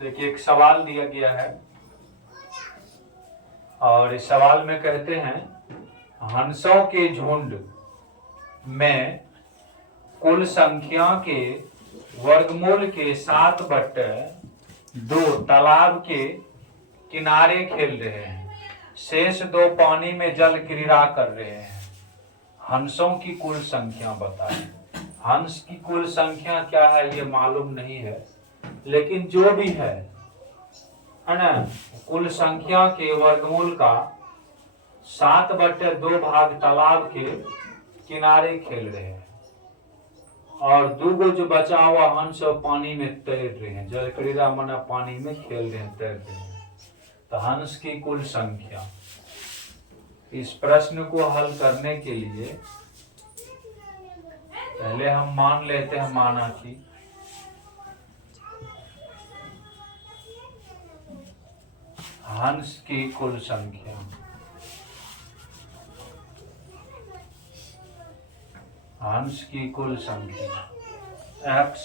देखिए एक सवाल दिया गया है और इस सवाल में कहते हैं हंसों के झुंड में कुल संख्या के वर्गमूल के 7/2 तालाब के किनारे खेल रहे हैं, शेष 2 पानी में जल क्रीड़ा कर रहे हैं। हंसों की कुल संख्या बताएं। हंस की कुल संख्या क्या है ये मालूम नहीं है, लेकिन जो भी है ना, कुल संख्या के वर्गमूल का 7/2 भाग तालाब के किनारे खेल रहे हैं और 2 जो बचा हुआ हंस पानी में तैर रहे हैं। जल क्रीड़ा मना पानी में खेल रहे हैं, तैर रहे हैं। तो हंस की कुल संख्या, इस प्रश्न को हल करने के लिए पहले हम मान लेते हैं माना कि हंस की कुल संख्या x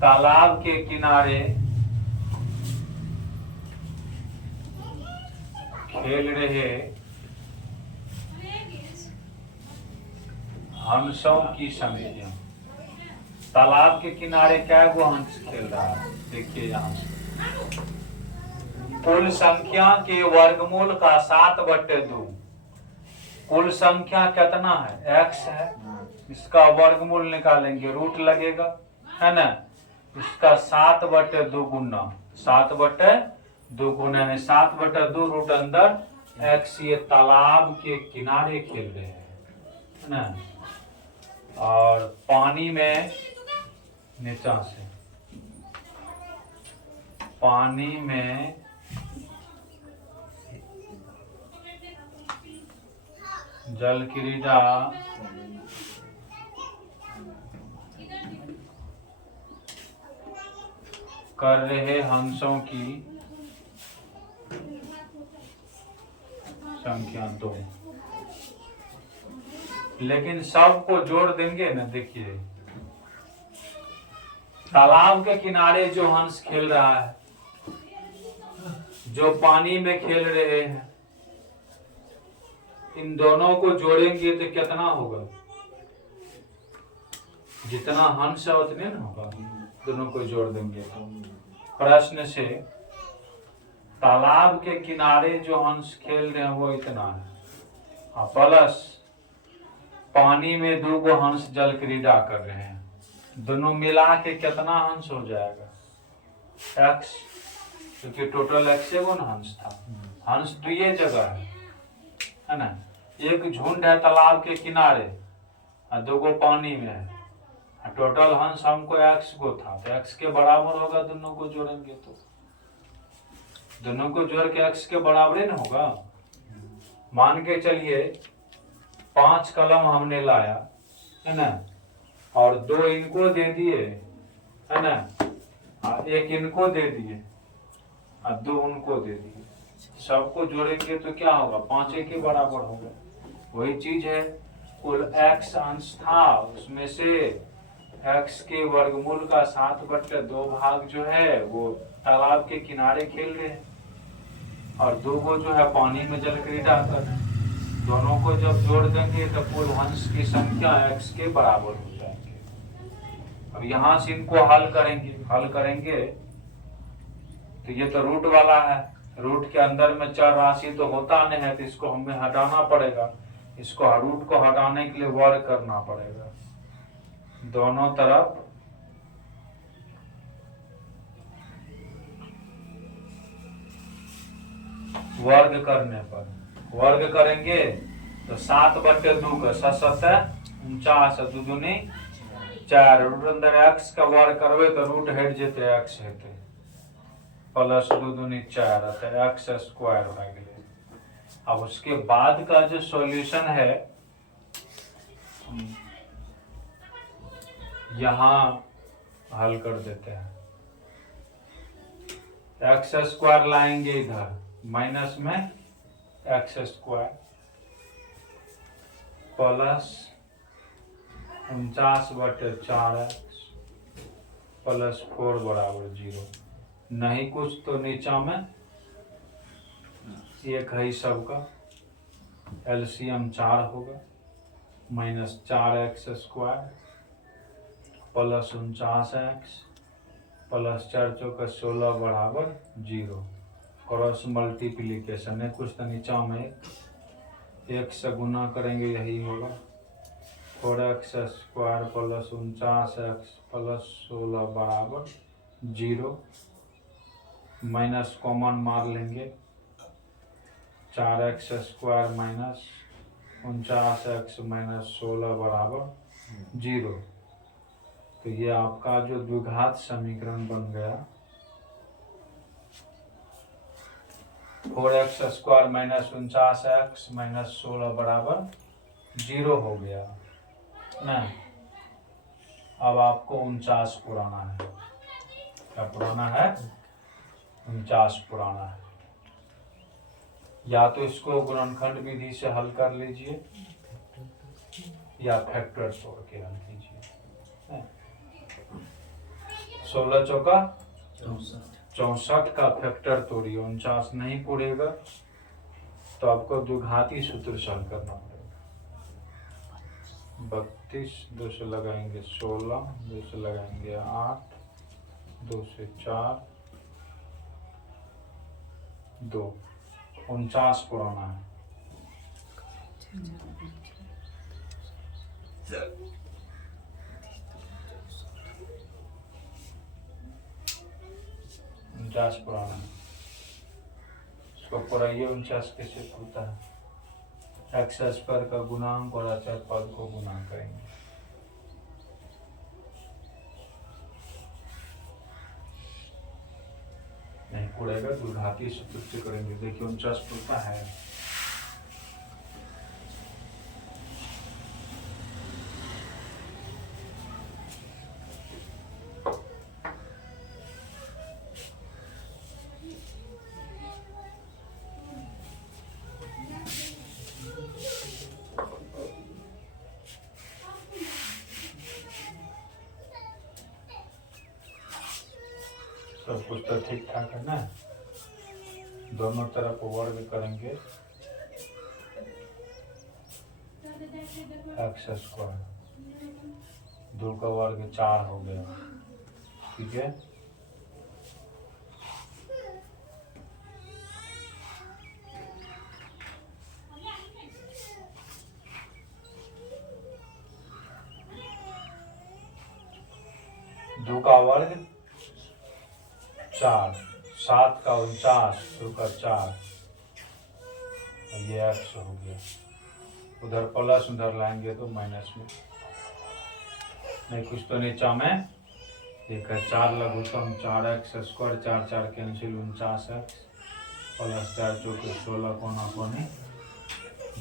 तालाब के किनारे खेल रहे हंसों की संख्या। तालाब के किनारे क्या गो हंस खेल रहा है, देखिए यहाँ से कुल संख्या के वर्गमूल का 7/2। कुल संख्या कितना है, x है, इसका वर्गमूल निकालेंगे, रूट लगेगा, है ना। इसका 7/2 गुना 7/2 गुना है 7/2 रूट अंदर x। ये तालाब के किनारे खेल रहे हैं, है ना। और पानी में नीचा से पानी में जल क्रीड़ा कर रहे हंसों की संख्या 2। लेकिन सबको जोड़ देंगे ना, देखिए तालाब के किनारे जो हंस खेल रहा है, जो पानी में खेल रहे हैं, इन दोनों को जोड़ेंगे तो कितना होगा, जितना हंस है उतने ना होगा। दोनों को जोड़ देंगे तो प्रश्न से तालाब के किनारे जो हंस खेल रहे हैं वो इतना है, प्लस पानी में 2 हंस जल क्रीड़ा कर रहे हैं, दोनों मिला के कितना हंस हो जाएगा, x, क्योंकि टोटल x हंस था। हंस 2 जगह है ना, एक झुंड है तालाब के किनारे और 2 पानी में है। टोटल हंस हमको x को था, तो x के बराबर होगा, दोनों को जोड़ेंगे तो दोनों को जोड़ के x के बराबर न होगा। मान के चलिए 5 कलम हमने लाया, है ना, और 2 इनको दे दिए, है ना, और 1 इनको दे दिए और 2 उनको दे दिए। सबको जोड़ेंगे तो क्या होगा, 5 के बराबर होगा। वही चीज है, कुल x अंश था, उसमें से x के वर्गमूल का 7/2 भाग जो है वो तालाब के किनारे खेल रहे हैं और 2 जो है पानी में जल क्रीड़ा कर रहे हैं। दोनों को जब जोड़ देंगे तो कुल हंस की संख्या x के बराबर हो जाएंगे। अब यहाँ से इनको हल करेंगे तो ये तो रूट वाला है, रूट के अंदर में चर राशि तो होता नहीं है, तो इसको हमें हटाना पड़ेगा। इसको रूट को हटाने के लिए वर्ग करना पड़ेगा, दोनों तरफ वर्ग करने पर वर्ग करेंगे तो 7/2 का 7×7 = 4। रूट अंदर x का वर्ग करवे तो रूट हट जेते x हेते प्लस 2×4 अतः x² हो गए। अब उसके बाद का जो सॉल्यूशन है यहाँ हल कर देते हैं। x² लाएंगे इधर माइनस में x square plus 49/4x plus 4 बराबर 0। नहीं कुछ तो नीचा में एक है सबका एलसीएम 4 होगा minus 4x square plus 49x plus 4 चौका 16 बराबर 0। क्रॉस मल्टीप्लीकेशन है कुछ तो नीचा में एक से गुना करेंगे यही होगा 4x square plus 49x plus 16 बराबर 0। माइनस कॉमन मार लेंगे 4x square minus 49x minus 16 बराबर 0। तो ये आपका जो द्विघात समीकरण बन गया 4x square minus 49x minus 16 बराबर 0 हो गया ना। अब आपको 49 पुराना है। क्या पुराना है? 49 पुराना है। या तो इसको गुणनखंड विधि से हल कर लीजिए या फैक्टर तोड़ के हल कीजिए। 16 चौका 64 का फैक्टर तोड़िए 49 नहीं पूरेगा तो आपको द्विघाती सूत्र से हल करना पड़ेगा। 32 2 से लगाएंगे 16 2 से लगाएंगे 8 2 से 4 2 49 पुराना है। उनचास पुराना है। इसको पुराइए 49 कैसे खुलता है? एक्स स्क्वायर का गुणांक और अचर पद को गुना करेंगे। नहीं पुरेगा द्विघाती सूत्र से करेंगे। देखिए 49 पुरता है। सब कुछ तो ठीक ठाक है ना। दोनों तरफ वर्ग करेंगे एक्स स्क्वायर 2 का वर्ग 4 हो गया। ठीक है। दो का वर्ग 4 7 का 49 2 का 4 ये एक्स हो गया। उधर प्लस उधर लाएंगे तो माइनस में। नहीं कुछ तो नीचा में एक है 4 लघुत्तम 4x square 4 4 cancel 49x plus 4 चौके 16 कोना कोनी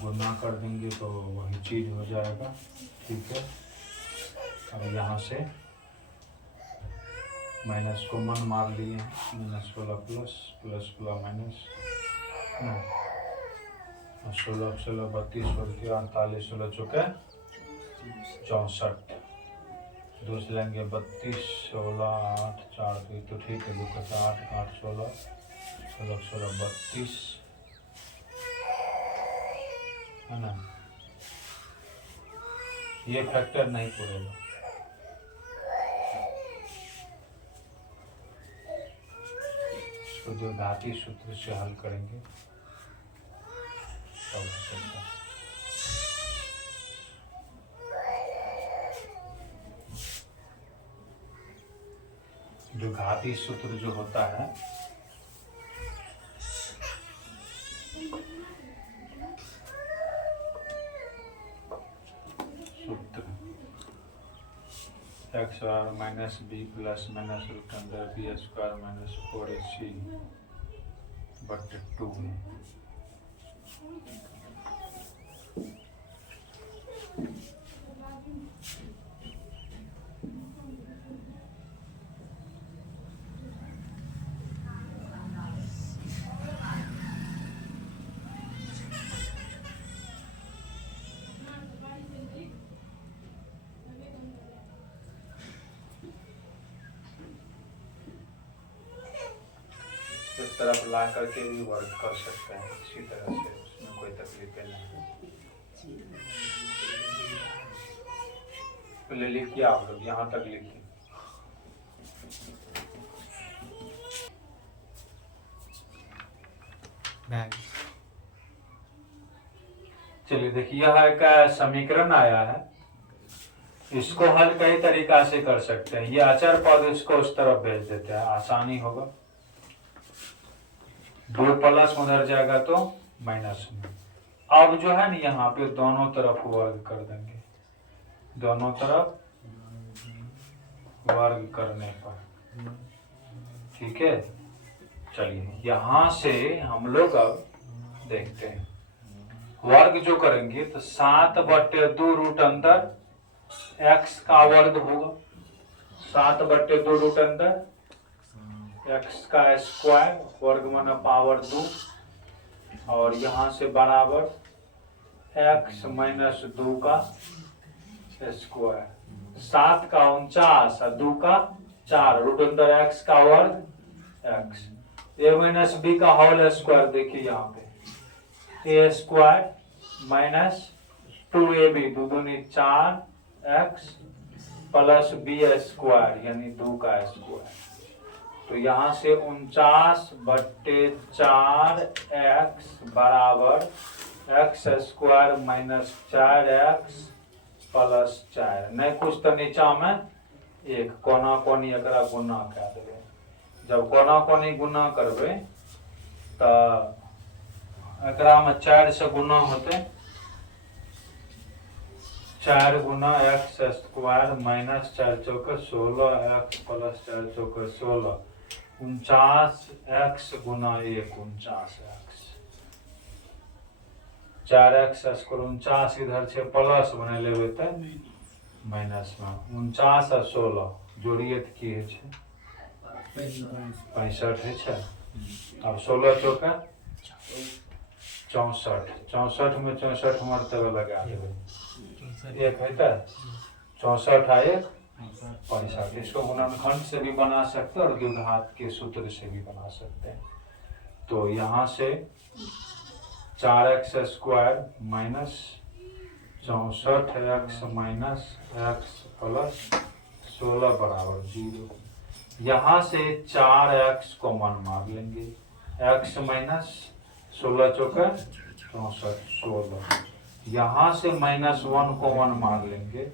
गुना कर देंगे तो वही चीज हो जाएगा। ठीक है। अब यहाँ से माइनस को मन मार लिए minus 16 plus plus plus minus 16 16 32 48 16 चौके 64 2 से लेंगे 32 16 8 4 तो ठीक है 2 का 8 8 16 16 16 32 है ना। ये फैक्टर नहीं पूरेगा। इसको द्विघाती सूत्र से हल करेंगे तब चलता। द्विघाती सूत्र जो होता है सूत्र x minus b plus minus root under b square minus 4ac but 2 में एक तरफ ला करके भी वर्क कर सकते हैं इसी तरह से, उसमें कोई तकलीफ नहीं है। पहले लिखिए आप लोग, यहाँ तक लिखिए। चलिए देखिए, यह एक समीकरण आया है, इसको हल कई तरीका से कर सकते हैं। ये अचर पद इसको उस तरफ भेज देते हैं, आसानी होगा। 2 प्लस उधर जाएगा तो माइनस में। अब जो है ना यहाँ पे दोनों तरफ वर्ग कर देंगे, दोनों तरफ वर्ग करने पर, ठीक है। चलिए यहाँ से हम लोग अब देखते हैं वर्ग जो करेंगे तो 7/2 रूट अंदर x का वर्ग होगा, 7/2 रूट अंदर x का स्क्वायर, वर्ग माना पावर 2, और यहाँ से बराबर x माइनस 2 का स्क्वायर, 7 का 49 और 2 का 4, रूट अंदर x का वर्ग x, a माइनस b का होल स्क्वायर। देखिए यहाँ पे a स्क्वायर माइनस 2ab, 2 दूनी 4x प्लस b स्क्वायर यानी 2 का स्क्वायर। तो यहाँ से 49/4x बराबर x square minus 4x plus 4, नहीं कुछ तो नीचा में एक कोना कोनी एकरा गुना कर देवे। जब कोना कोनी गुना करबे तो एकरा में 4 से गुना होते, 4 गुना x स्क्वायर माइनस 4 चौके 16 x प्लस 4 चौके 16, 49x गुना 1 49x, 4x स्क्वायर 49 इधर से प्लस बना लेबे तो माइनस में 49 और 16 जोड़िए तो की है 65 है। अब 16 चौका 64, 64 में 64 मरतबे लगा देवे, एक है तो 64 आए 65। इसको गुणनखंड से भी बना सकते हैं और द्विघात के सूत्र से भी बना सकते हैं। तो यहाँ से 4x square minus 64x minus x plus 16 बराबर 0। यहाँ से 4x कॉमन मार लेंगे, x माइनस 16 चौका 64 16, यहाँ से -1 कॉमन मार लेंगे,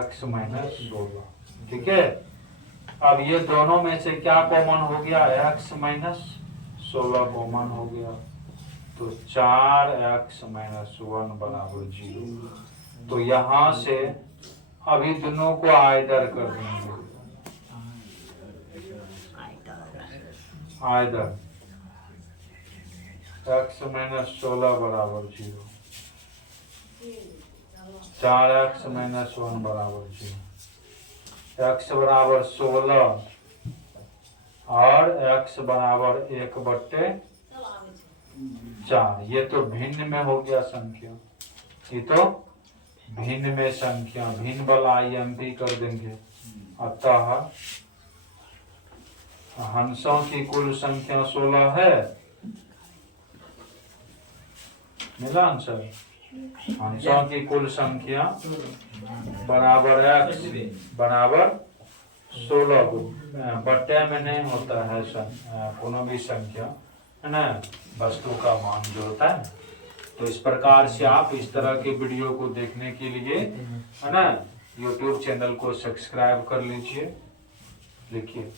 x माइनस 16, ठीक है। अब ये दोनों में से क्या कॉमन हो गया, x माइनस 16 कॉमन हो गया, तो 4x माइनस 1 बराबर 0। तो यहाँ से अभी दोनों को आइदर कर देंगे, आइदर x माइनस 16 बराबर 0, 4x माइनस 1 बराबर 0, x बराबर 16 और x बराबर 1/4। ये तो भिन्न में हो गया संख्या, ये तो भिन्न में संख्या, भिन्न वाला IMP कर देंगे। अतः हंसों की कुल संख्या 16 है, मिला आंसर। हंसों की कुल संख्या बराबर x बराबर 16, बट्टे में नहीं होता है कोनो भी संख्या, है ना, वस्तु का मान जो होता है। तो इस प्रकार से आप इस तरह के वीडियो को देखने के लिए, है ना, YouTube चैनल को सब्सक्राइब कर लीजिए। लिखिए